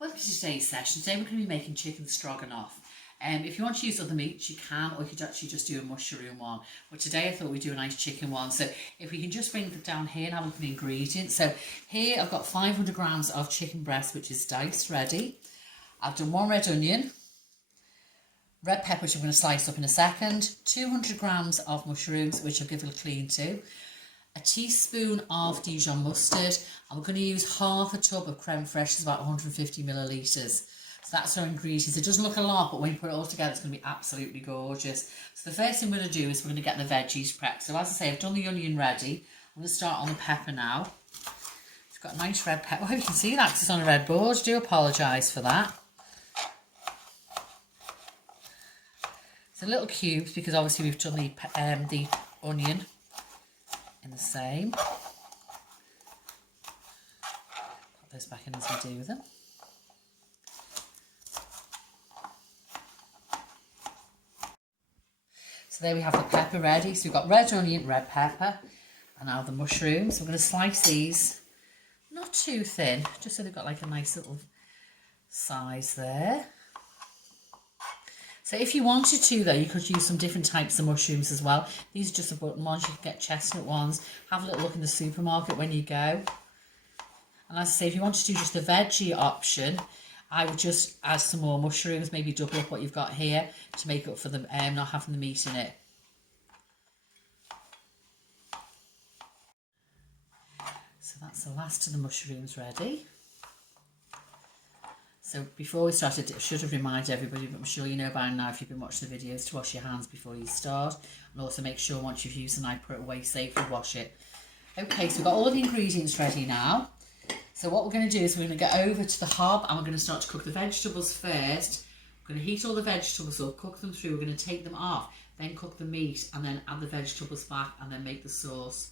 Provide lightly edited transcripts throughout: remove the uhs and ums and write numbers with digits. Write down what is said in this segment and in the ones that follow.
Welcome to today's session. Today we're going to be making chicken stroganoff. If you want to use other meats, you can, or you could actually just do a mushroom one. But today I thought we'd do a nice chicken one. So if we can just bring it down here and have a look at the ingredients. So here I've got 500 grams of chicken breast, which is diced ready. I've done 1 red onion, red pepper, which I'm going to slice up in a second, 200 grams of mushrooms, which I'll give it a clean to, a teaspoon of Dijon mustard, and we're going to use half a tub of creme fraiche, it's about 150 millilitres. So that's our ingredients. It doesn't look a lot, but when you put it all together, it's going to be absolutely gorgeous. So the first thing we're going to do is we're going to get the veggies prepped. So as I say, I've done the onion ready. I'm going to start on the pepper now. It's got a nice red pepper. Oh, you can see that because it's on a red board. I do apologise for that. It's a little cubes because obviously we've done the onion in the same. Put those back in as we do them. So there we have the pepper ready. So we've got red onion, red pepper, and now the mushrooms. We're going to slice these not too thin, just so they've got like a nice little size there. So if you wanted to though, you could use some different types of mushrooms as well. These are just the button ones. You can get chestnut ones. Have a little look in the supermarket when you go. And as I say, if you want to do just the veggie option, I would just add some more mushrooms, maybe double up what you've got here to make up for the not having the meat in it. So that's the last of the mushrooms ready. So before we started, I should have reminded everybody, but I'm sure you know by now if you've been watching the videos, to wash your hands before you start. And also make sure once you've used the knife, put it away safely, wash it. Okay, so we've got all of the ingredients ready now. So what we're going to do is we're going to get over to the hob and we're going to start to cook the vegetables first. We're going to heat all the vegetables up, cook them through, we're going to take them off, then cook the meat and then add the vegetables back and then make the sauce.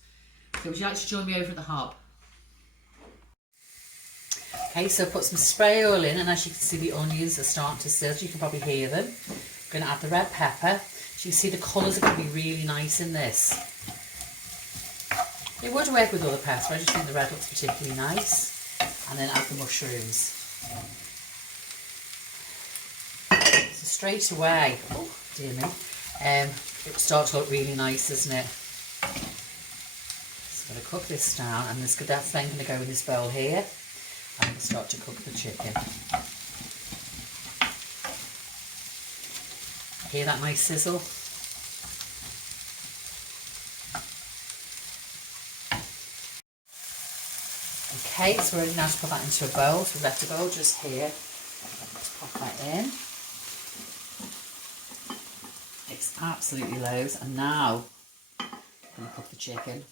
So would you like to join me over at the hob? Okay, so put some spray oil in, and as you can see the onions are starting to sizzle, you can probably hear them. I'm going to add the red pepper. So you can see the colours are going to be really nice in this. It would work with other peppers, I just think the red looks particularly nice. And then add the mushrooms. So straight away, oh dear me, it will start to look really nice, isn't it? So I'm going to cook this down, and that's then going to go in this bowl here. I'm going to start to cook the chicken. Hear that nice sizzle? Okay, so we're ready now to put that into a bowl. So we've left a bowl just here. Let's pop that in. It's absolutely loads. And now I'm going to cook the chicken.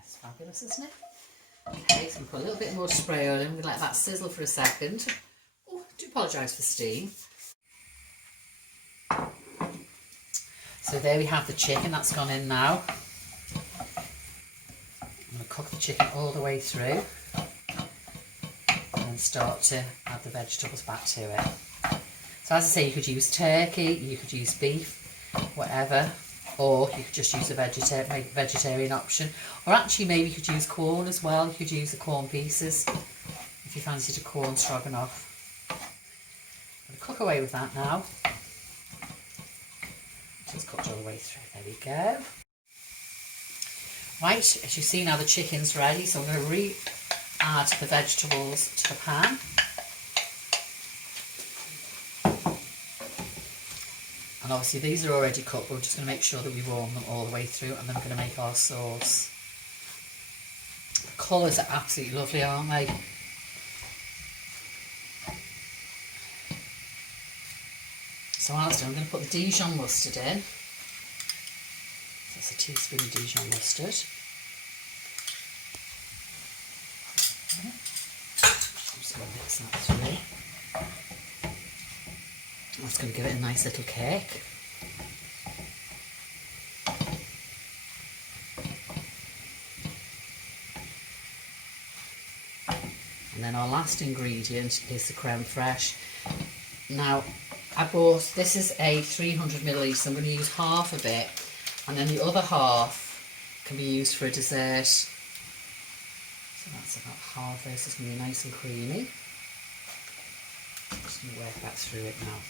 It's fabulous, isn't it? Okay, so we put a little bit more spray oil in. We're going to let that sizzle for a second. Oh, I do apologise for steam. So there we have the chicken, that's gone in now. I'm going to cook the chicken all the way through and then start to add the vegetables back to it. So as I say, you could use turkey, you could use beef, whatever, or you could just use the vegetarian option. Or actually maybe you could use corn as well, you could use the corn pieces if you fancied a corn stroganoff. I'm going to cook away with that now. Just cooked all the way through, there we go. Right, as you see now the chicken's ready, so I'm going to re-add the vegetables to the pan. And obviously these are already cooked, but we're just going to make sure that we warm them all the way through, and then we're going to make our sauce. The colours are absolutely lovely, aren't they? So what I'm going to put the Dijon mustard in. So that's a teaspoon of Dijon mustard. Okay. I'm just going to mix that through. That's going to give it a nice little kick. And then our last ingredient is the creme fraiche. Now, I bought, this is a 300 millilitres, so I'm going to use half of it. And then the other half can be used for a dessert. So that's about half this. It's going to be nice and creamy. I'm just going to work that through it now.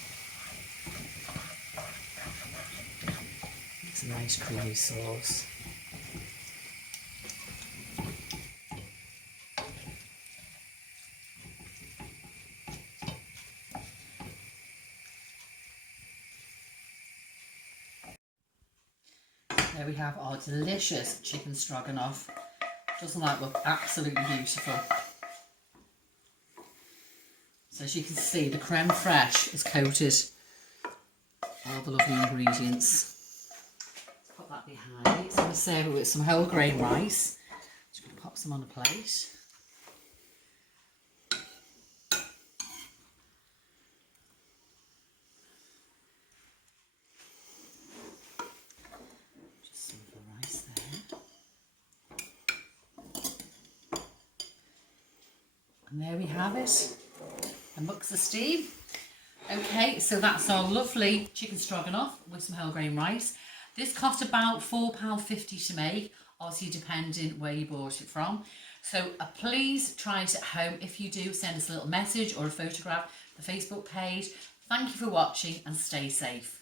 It's a nice creamy sauce. There we have our delicious chicken stroganoff. Doesn't that look absolutely beautiful? So as you can see, the creme fraiche is coated all the lovely ingredients. Let's put that behind me. So I'm going to serve it with some whole grain rice. Just going to pop some on a plate. Just some of the rice there. And there we have it. Amongst the steam. Okay, so that's our lovely chicken stroganoff with some whole grain rice. This cost about £4.50 to make, obviously depending where you bought it from. So please try it at home. If you do, send us a little message or a photograph to the Facebook page. Thank you for watching and stay safe.